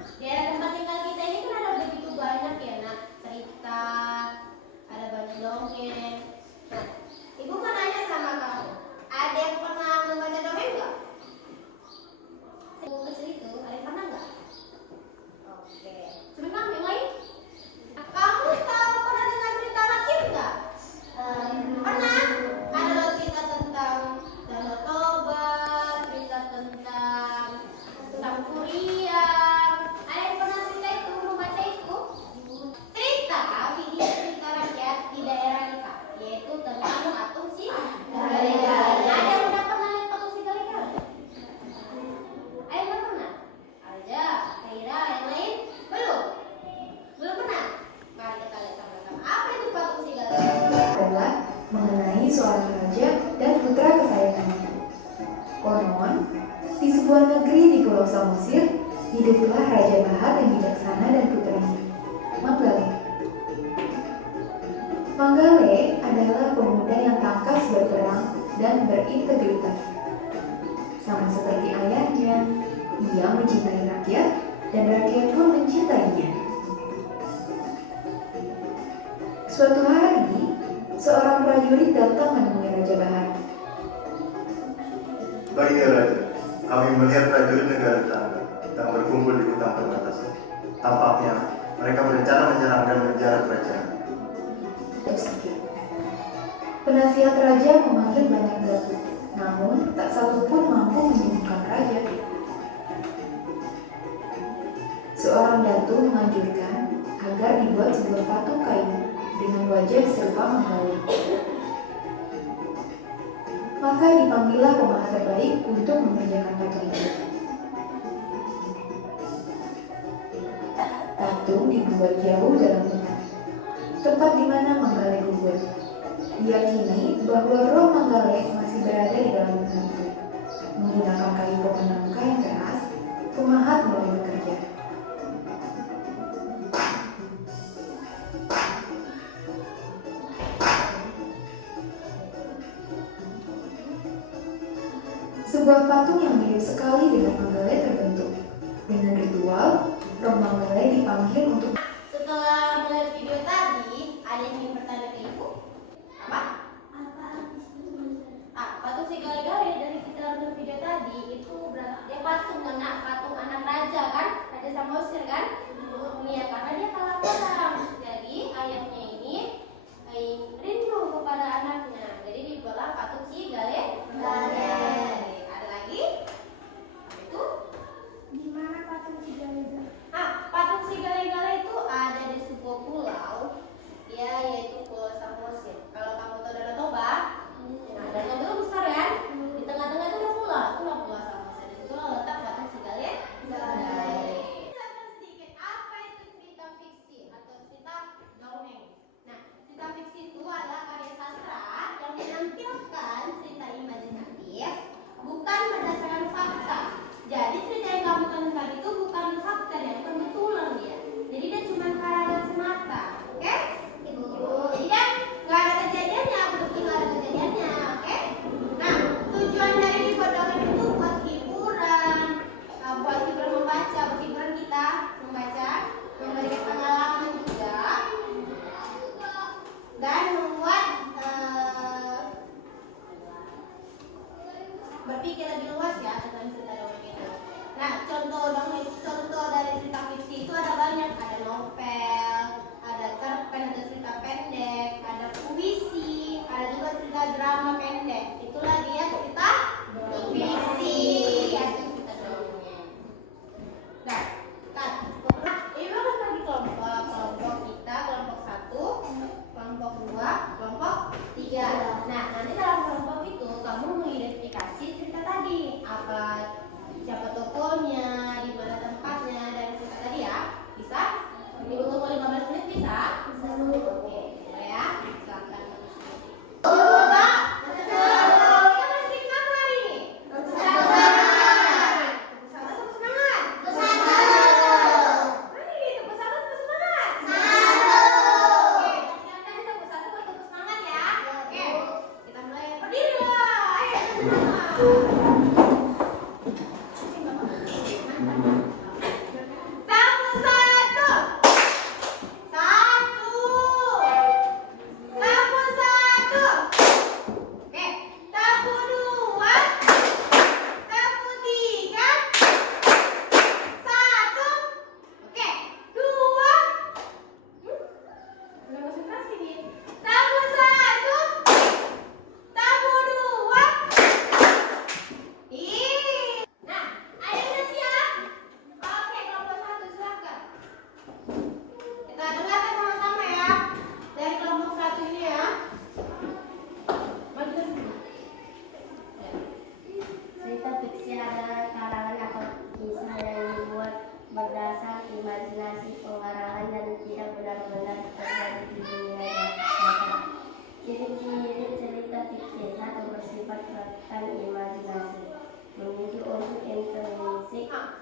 di daerah tempat tinggal kita ini kan ada begitu banyak ya nak cerita, ada banyak dongeng. Nah, ibu mau nanya sama kamu, ada yang pernah membaca dongeng nggak? Ibu kecil itu, ada yang pernah nggak? Oke, coba kamu yang lain. Kamu tahu pernah dengar cerita rakyat nggak? Pernah? Ada loh cerita tentang Danau Toba, cerita tentang Kuriang. Ada yang pernah cerita itu, membaca itu? Cerita, video cerita rakyat di daerah kita, yaitu tentang patung si Gale-Gale. Ada yang udah pernah lihat patung si Gale-Gale? Ada yang belum pernah? Ada, Kaira, yang lain? Belum? Belum pernah? Mari kita lihat sama-sama. Apa itu patung si Gale-Gale? Adalah mengenai seorang raja dan putra kesayangannya. Konon, di sebuah negeri di Pulau Samosir, hiduplah Raja Bahat yang bijaksana dan putranya, Manggale. Manggale adalah pemuda yang tangkas berperang dan berintegritas. Sama seperti ayahnya, ia mencintai rakyat dan rakyat pun mencintainya. Suatu hari, seorang prajurit datang menemui Raja Bahat. Baiklah Raja, kami melihat prajurit negara tetangga sedang berkumpul di hutan perbatasan. Tampaknya mereka berencana menyerang dan menjarah kerajaan. Penasihat raja memanggil banyak datu, namun tak satu pun mampu menyembuhkan raja. Seorang datu menganjurkan agar dibuat sebuah patung kayu dengan wajah serupa Manggale. Maka dipanggillah pemahat terbaik untuk mengerjakan patung itu. Patung dibuat jauh dalam hutan, tempat di mana Manggale gugur. Diyakini bahwa roh Manggale masih berada di dalam hutan itu. Menggunakan kayu pohon nangka yang keras, pemahat mulai bekerja. Sebuah patung yang mirip sekali dengan Manggale terbentuk. Dengan ritual, roh Manggale dipanggil untuk. Setelah melihat video tadi, ada yang ingin bertanya ke ibu? Apa? Patung si Gale-Gale dari kita nonton video tadi itu dia patung anak raja kan, Raja Samosir kan? Iya, karena dia kalah perang. Jadi ayahnya ini rindu kepada anaknya. Jadi dibuatlah patung si Gale-Gale. Ada lagi? Apa itu? Di mana patung si Gale-Gale? Patung si Gale-Gale itu ada di sebuah pulau, ya, yaitu Pulau Samosir. Kalau kamu tahu Danau Toba, Danau Toba itu besar kan? Di tengah-tengah itu ada pulau, itulah Pulau Samosir. Di situ letak patung si Gale-Gale. Jelaskan sedikit apa itu cerita fiksi atau cerita dongeng. Nah, cerita fiksi itu adalah karya sastra yang menampilkan cerita imajinatif, bukan berdasarkan fakta. Jadi cerita yang kamu tonton itu bukan fakta dan bukan betulan dia. Jadi dia cuma karangan semata, oke? Ibu. Jadi kan nggak ada kejadiannya, betul nggak ada kejadiannya, oke? Nah, tujuan dari dibuat dongeng itu buat hiburan, membaca, buat hiburan kita membaca, memberikan pengalaman juga, dan membuat berpikir lebih luas ya tentang cerita dongeng itu. Nah, contoh dari cerita fiksi itu ada banyak, ada novel, ada cerpen atau cerita pendek, ada puisi, ada juga cerita drama pendek. Itulah dia cerita fiksi atau cerita dongeng. Nah, ini kan bagi kelompok kita, kelompok 1, kelompok 2, kelompok 3. Nah, nanti dalam kelompok itu kamu mengidentifikasi cerita tadi, apa, siapa tokohnya, di mana tempatnya, dan cerita tadi ya. Bisa? Ibu tunggu 15 menit bisa? Oke, boleh ya? Silakan. Nah,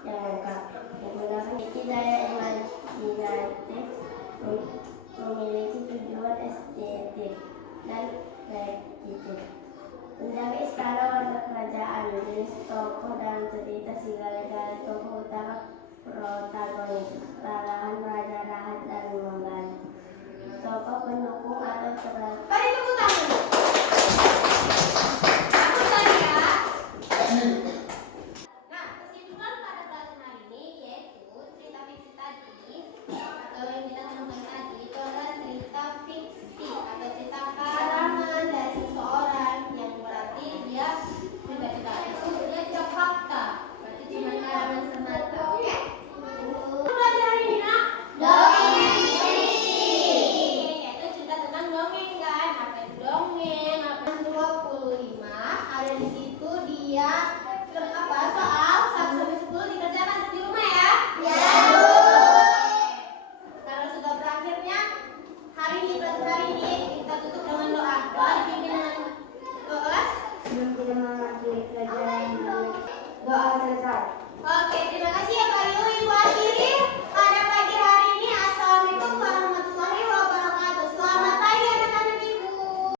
yang lengkap. Menggunakan isi daya imajinatif, memiliki tujuan estetik dan kreatif. Menjaga istana warga kerajaan, jenis tokoh dalam cerita si Gale-Gale, tokoh utama protagonis, lalahan Raja Rahat dan membantu. Tokoh pendukung atau terlalu.